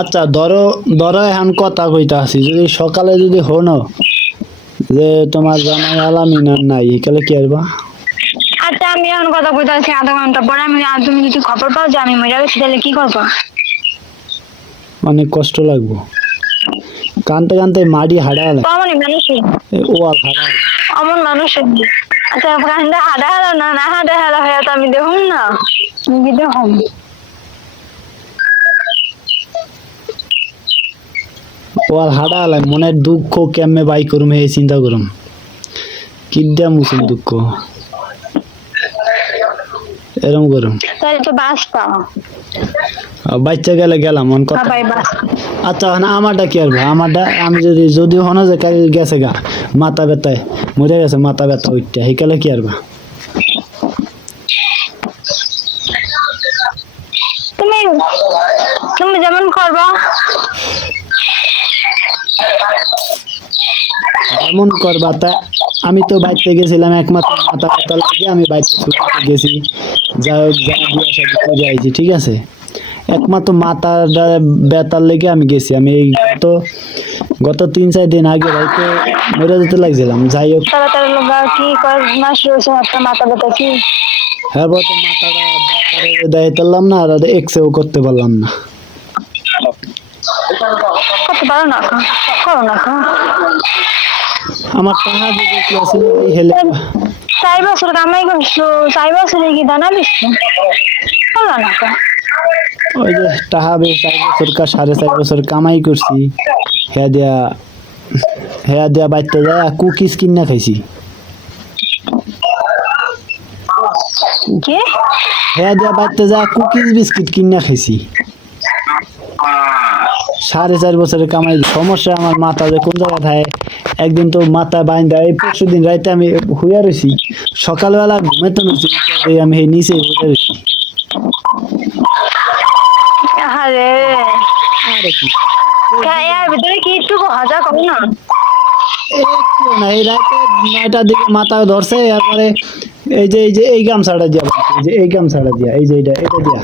আচ্ছা ধরো ধরো এখন কথা কইতা আছি, যদি সকালে যদি হনো যে তোমার জামাই আলামিন আর নাই, তাহলে কি করবা? আচ্ছা আমি এখন কথা কইতে আছি, আধা ঘন্টা পরে আমি আর তুমি যদি খবর পাও যে আমি মরে গেছি তাহলে কি করবো? অনেক কষ্ট লাগবো, কানতে কানতে মাটি হারালে তো আমার মানুষ ওয়াল হারালে। অমন মানুষ আচ্ছা কাহিনী হাডা হারা না না হাডা হারা হয়ে তো আমি দেখুন না, তুমি কি দেখুন? ওয়াল হারালে মনের দুঃখ কেমনে বাই করুম এই চিন্তা করুম, কিদ্যা মুসুম দুঃখ এরম করুম। তাহলে তো বাঁচতা। বাচ্চা গেলে গেলাম মন কথা। বাবাই বাস আচ্ছা মানে আমারটা কি করবো? আমারটা আমি যদি হনো যে কাল গেছে গা মাথা ব্যথায় মরে গেছে, মাথা ব্যথা ওইটা হেকালে কি করবা? তুমি তুমি যেমন করবা। এমন করবা তা আমি তো বাইতে গেছিলাম একমাত্র মাথা ব্যথা লাগে, আমি বাইতে ছুটিতে গেছি, যাই হোক যা বিয়া শাদী করে আইছি, ঠিক আছে, একমাত্র মাথা ব্যথার লেগে আমি গেছি। আমি এই গত 3-4 দিন আগে রাইতে মরে যেতে লাগছিলাম, যাই হোক তারা তার লোক কি কয় মাস রয়েছে আপনার মাথা ব্যথা কি? হ্যাঁ তো মাথাটা ডাক্তারে দেখাইতে পারলাম না, আর এক্সরেও করতে পারলাম না। করতে পারো না করো না আমার টাকা দিতে কি আছে এই হেলে 4 বছর কামাই করছো, 4 বছরে কি দানা দিচ্ছ? করো না ওই যে টাকা বেশ 4 বছর 4.5 বছর কামাই করছি, হ্যাঁ দিয়া বাইতে যায় কুকিজ কিনা খাইছি। কি হ্যাঁ দিয়া বাইতে যায় কুকিজ বিস্কিট কিনা খাইছি। 4.5 বছরের কামাই। সমস্যা আমার মাথা যে কোন জায়গায় থাকে, একদিন তো মাথা বাইন্দা এই পরশু দিন রাইতে আমি হুইয়া রয়েছি, সকালবেলা ঘুমেতে নছি আমি এই নিচে হুইয়া রয়েছি। আরে আরে কি এর ভিতরে কি একটু ভাজা করো না? একটু না, এই রাতে 9টার দিকে মাথা ধরছে, এরপরে এই যে এই গামছাটা দিয়া, এই যে এই গামছাটা দিয়া, এই যে এটা দিয়া